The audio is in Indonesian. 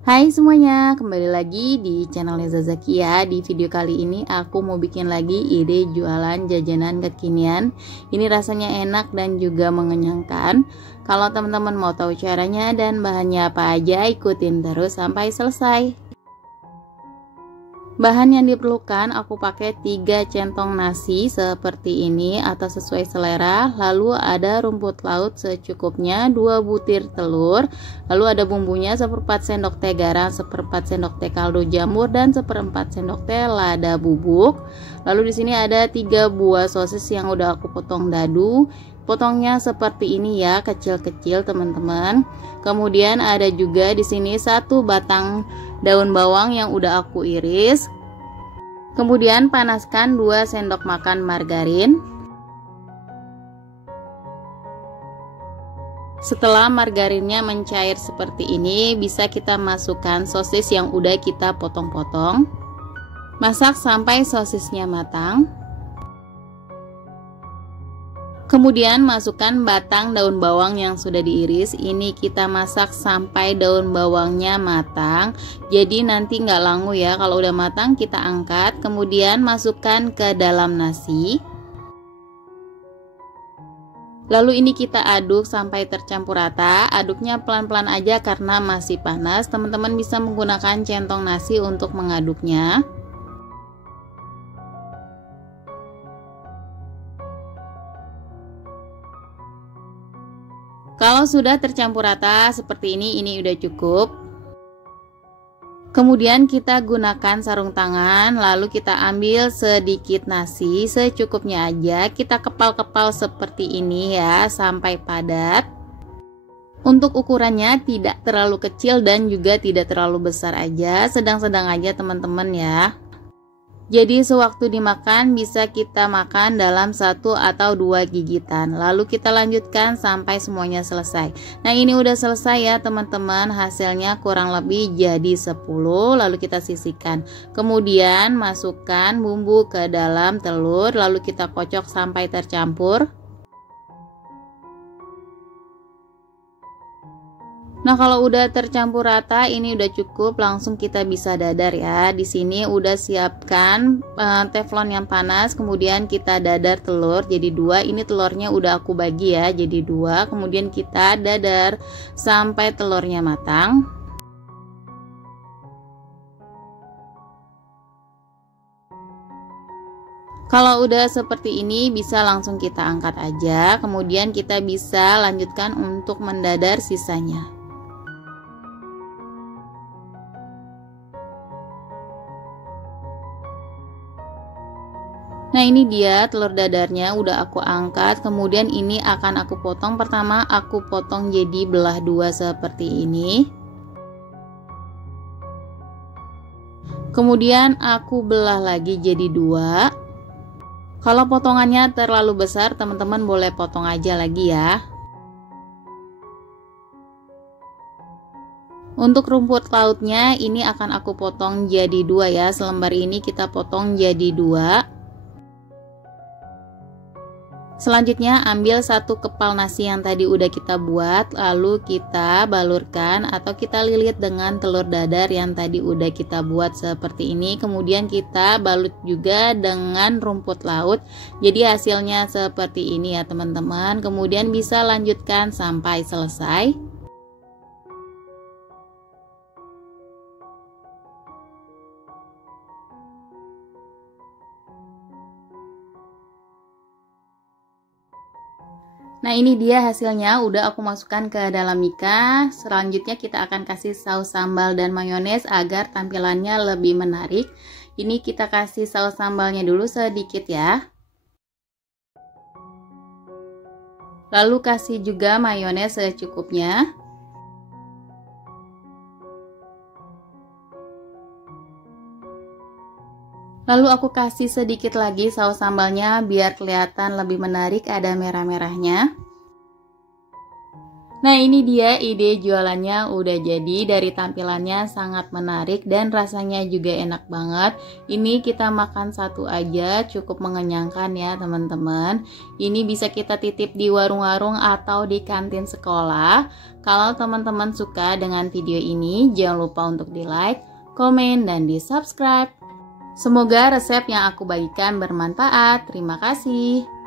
Hai semuanya, kembali lagi di channel Leza Zakia. Di video kali ini aku mau bikin lagi ide jualan jajanan kekinian. Ini rasanya enak dan juga mengenyangkan. Kalau teman-teman mau tahu caranya dan bahannya apa aja, ikutin terus sampai selesai. Bahan yang diperlukan aku pakai 3 centong nasi seperti ini atau sesuai selera. Lalu ada rumput laut secukupnya, 2 butir telur. Lalu ada bumbunya 1/4 sendok teh garam, 1/4 sendok teh kaldu jamur dan 1/4 sendok teh lada bubuk. Lalu di sini ada 3 buah sosis yang udah aku potong dadu. Potongnya seperti ini ya, kecil-kecil teman-teman. Kemudian ada juga di sini 1 batang daun bawang yang udah aku iris. Kemudian panaskan 2 sendok makan margarin. Setelah margarinnya mencair seperti ini, bisa kita masukkan sosis yang udah kita potong-potong. Masak sampai sosisnya matang. Kemudian masukkan batang daun bawang yang sudah diiris. Ini kita masak sampai daun bawangnya matang. Jadi nanti nggak langu ya. Kalau udah matang kita angkat. Kemudian masukkan ke dalam nasi. Lalu ini kita aduk sampai tercampur rata. Aduknya pelan-pelan aja karena masih panas. Teman-teman bisa menggunakan centong nasi untuk mengaduknya. Kalau sudah tercampur rata seperti ini udah cukup. Kemudian kita gunakan sarung tangan, lalu kita ambil sedikit nasi secukupnya aja. Kita kepal-kepal seperti ini ya, sampai padat. Untuk ukurannya tidak terlalu kecil dan juga tidak terlalu besar aja, sedang-sedang aja teman-teman ya. Jadi sewaktu dimakan bisa kita makan dalam 1 atau 2 gigitan. Lalu kita lanjutkan sampai semuanya selesai. Nah ini udah selesai ya teman-teman. Hasilnya kurang lebih jadi 10. Lalu kita sisihkan. Kemudian masukkan bumbu ke dalam telur. Lalu kita kocok sampai tercampur. Nah, kalau udah tercampur rata, ini udah cukup, langsung kita bisa dadar ya. Di sini udah siapkan teflon yang panas, kemudian kita dadar telur jadi 2. Ini telurnya udah aku bagi ya, jadi 2. Kemudian kita dadar sampai telurnya matang. Kalau udah seperti ini bisa langsung kita angkat aja. Kemudian kita bisa lanjutkan untuk mendadar sisanya. Nah ini dia telur dadarnya udah aku angkat. Kemudian ini akan aku potong. Pertama aku potong jadi belah 2 seperti ini. Kemudian aku belah lagi jadi 2. Kalau potongannya terlalu besar teman-teman boleh potong aja lagi ya. Untuk rumput lautnya ini akan aku potong jadi 2 ya. Selembar ini kita potong jadi 2. Selanjutnya ambil 1 kepal nasi yang tadi udah kita buat, lalu kita balurkan atau kita lilit dengan telur dadar yang tadi udah kita buat seperti ini. Kemudian kita balut juga dengan rumput laut. Jadi hasilnya seperti ini ya teman-teman. Kemudian bisa lanjutkan sampai selesai. Nah ini dia hasilnya, udah aku masukkan ke dalam mika. Selanjutnya kita akan kasih saus sambal dan mayones agar tampilannya lebih menarik. Ini kita kasih saus sambalnya dulu sedikit ya. Lalu kasih juga mayones secukupnya. Lalu aku kasih sedikit lagi saus sambalnya biar kelihatan lebih menarik, ada merah-merahnya. Nah, ini dia ide jualannya udah jadi. Dari tampilannya sangat menarik dan rasanya juga enak banget. Ini kita makan satu aja cukup mengenyangkan ya teman-teman. Ini bisa kita titip di warung-warung atau di kantin sekolah. Kalau teman-teman suka dengan video ini, jangan lupa untuk di like, komen, dan di subscribe. Semoga resep yang aku bagikan bermanfaat. Terima kasih.